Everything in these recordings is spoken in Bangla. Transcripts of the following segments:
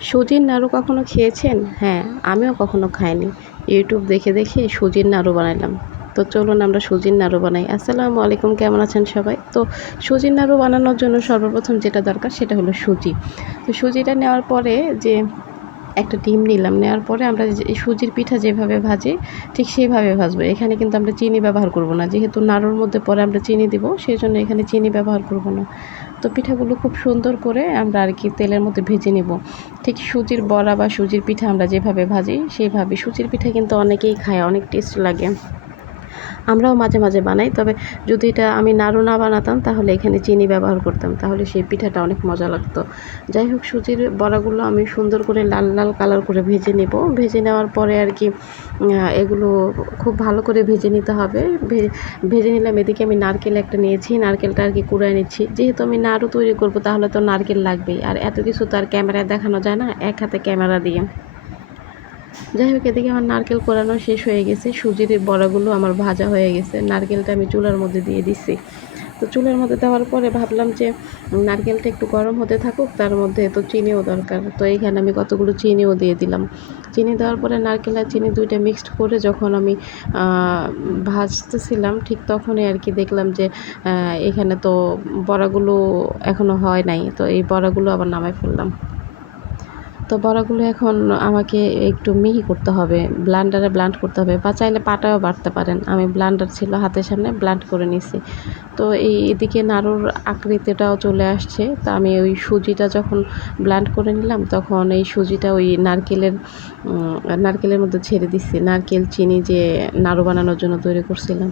সুজির নাড়ু কখনো খেয়েছেন? হ্যাঁ আমিও কখনো খাইনি। ইউটিউব দেখে দেখে সুজির নাড়ু বানাইলাম। তো চলুন আমরা সুজির নাড়ু বানাই। আসসালামু আলাইকুম, কেমন আছেন সবাই? তো সুজির নাড়ু বানানোর জন্য সর্বপ্রথম যেটা দরকার সেটা হলো সুজি। তো সুজিটা নেওয়ার পরে যে একটা ডিম নিলাম, নেওয়ার পরে আমরা সুজির পিঠা যেভাবে ভাজি, ঠিক সেইভাবে ভাজবো। এখানে কিন্তু আমরা চিনি ব্যবহার করব না। যেহেতু নাড়ুর মধ্যে পরে আমরা চিনি দিব সেই জন্য এখানে চিনি ব্যবহার করব না। তো পিঠাগুলো খুব সুন্দর করে আমরা আর কি তেলের মধ্যে ভেজে নেব। ঠিক সুজির বড়া বা সুজির পিঠা আমরা যেভাবে ভাজি, সেইভাবে সুজির পিঠা কিন্তু অনেকেই খায়, অনেক টেস্ট লাগে। আমরাও মাঝে মাঝে বানাই, তবে যদি এটা আমি নাড়ু না বানাতাম, তাহলে এখানে চিনি ব্যবহার করতাম। তাহলে সেই পিঠাটা অনেক মজা লাগতো। যাই হোক, সুজির বড়াগুলো আমি সুন্দর করে লাল লাল কালার করে ভেজে নেব। ভেজে নেওয়ার পরে আর কি এগুলো খুব ভালো করে ভেজে নিতে হবে। ভেজে নিলাম। এদিকে আমি নারকেল একটা নিয়েছি। নারকেলটা আর কি কুড়ায় নিচ্ছি। যেহেতু আমি নাড়ু তৈরি করব, তাহলে তো নারকেল লাগবেই। আর এত কিছু তো আর ক্যামেরায় দেখানো যায় না, এক হাতে ক্যামেরা দিয়ে। যাই হোক, এদিকে আমার নারকেল কোরানো শেষ হয়ে গেছে। সুজির বড়াগুলো আমার ভাজা হয়ে গেছে। নারকেলটা আমি চুলার মধ্যে দিয়ে দিচ্ছি তো চুলার মধ্যে দেওয়ার পরে ভাবলাম যে নারকেলটা একটু গরম হতে থাকুক, তার মধ্যে তো চিনিও দরকার। তো এইখানে আমি কতগুলো চিনিও দিয়ে দিলাম। চিনি দেওয়ার পরে নারকেল আর চিনি দুইটা মিক্সড করে যখন আমি ভাজতেছিলাম, ঠিক তখনই আর কি দেখলাম যে এখানে তো বড়াগুলো এখনও হয় নাই। তো এই বড়াগুলো আবার নামায় ফেললাম। তো বড়াগুলো এখন আমাকে একটু মিহি করতে হবে ব্লান্ডারে ব্লান্ড করতে হবে, বা চাইলে পাটাও বাড়তে পারেন। আমি ব্লান্ডার ছিল হাতের সামনে ব্লান্ড করে নিছি। তো এই এদিকে নাড়ুর আকৃতিটাও চলে আসছে। তা আমি ওই সুজিটা যখন ব্লান্ড করে নিলাম, তখন এই সুজিটা ওই নারকেলের নারকেলের মধ্যে ছেড়ে দিচ্ছি নারকেল, চিনি যে নাড়ু বানানোর জন্য তৈরি করছিলাম।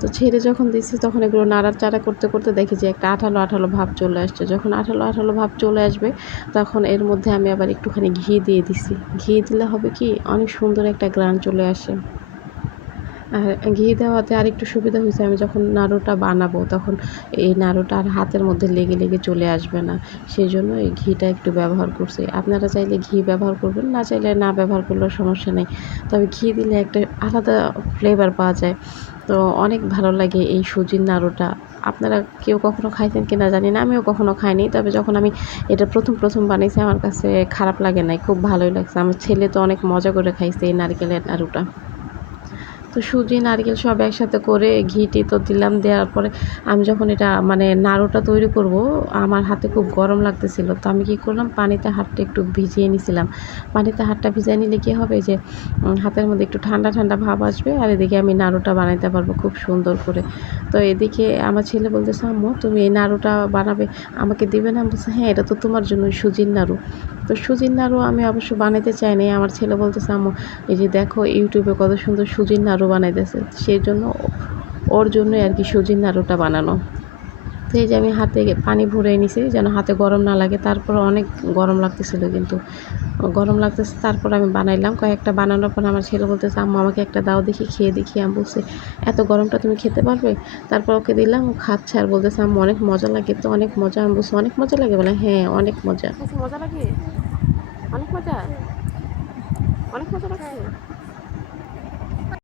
তো ছেড়ে যখন দিচ্ছি তখন এগুলো নাড়ার নাড়াচাড়া করতে করতে দেখি যে একটা আঠালো আঠালো ভাব চলে আসছে। যখন আঠালো আঠালো ভাব চলে আসবে, তখন এর মধ্যে আমি আবার একটুখানি ঘি দিয়ে দিছি। ঘি দিলে হবে কি অনেক সুন্দর একটা গ্রান চলে আসে। ঘি দেওয়াতে আর একটু সুবিধা হয়েছে, আমি যখন নাড়ুটা বানাবো তখন এই নাড়ুটা আর হাতের মধ্যে লেগে লেগে চলে আসবে না। সেই জন্য এই ঘিটা একটু ব্যবহার করছি। আপনারা চাইলে ঘি ব্যবহার করবেন, না চাইলে না ব্যবহার করলেও সমস্যা নেই। তবে ঘি দিলে একটা আলাদা ফ্লেভার পাওয়া যায়। তো অনেক ভালো লাগে এই সুজির নাড়ুটা। আপনারা কেউ কখনো খাইছেন কিনা জানি না, আমিও কখনো খাইনি। তবে যখন আমি এটা প্রথম প্রথম বানিয়েছি আমার কাছে খারাপ লাগে নাই, খুব ভালোই লাগছে। আমার ছেলে তো অনেক মজা করে খাইছে এই নারকেলের নাড়ুটা। তো সুজি, নারকেল সব একসাথে করে ঘিটি তো দিলাম, দেওয়ার পরে আমি যখন এটা মানে নাড়ুটা তৈরি করব, আমার হাতে খুব গরম লাগতেছিল। তো আমি কি করলাম, পানিতে হাতটা একটু ভিজিয়ে নিছিলাম। পানিতে হাতটা ভিজিয়ে নিলে কী হবে যে হাতের মধ্যে একটু ঠান্ডা ঠান্ডা ভাব আসবে আর এদিকে আমি নাড়ুটা বানাইতে পারব খুব সুন্দর করে। তো এদিকে আমার ছেলে বলতেছে, আম্মু, তুমি এই নাড়ুটা বানাবে, আমাকে দিবে না? বলছে হ্যাঁ এটা তো তোমার জন্য সুজির নাড়ু। তো সুজির নাড়ু আমি অবশ্য বানাইতে চাইনি আমার ছেলে বলতেছে, আম্মু, এই যে দেখো, ইউটিউবে কত সুন্দর সুজির নাড়ু বানাইতেছে। সেই জন্য ওর জন্য আর কি সুজির নাড়ুটা বানানো। তো এই যে আমি হাতে পানি ভরে নিছি, যেন হাতে গরম না লাগে। তারপর অনেক গরম লাগতেছিল কিন্তু। গরম লাগতেছে, তারপর আমি বানাইলাম। কয়েকটা বানানোর পর আমার ছেলে বলতেছে, আম্মু, আমাকে একটা দাও দেখি, খেয়ে দেখি। আমি বলছি, এত গরমটা তুমি খেতে পারবে? তারপর ওকে দিলাম খাচ্ছে আর বলতেছে, আম্মু, অনেক মজা লাগে তো, অনেক মজা। আমি বলছি, অনেক মজা লাগে? বলে হ্যাঁ অনেক মজা। মজা লাগে? অনেক মজা? অনেক মজা লাগছে?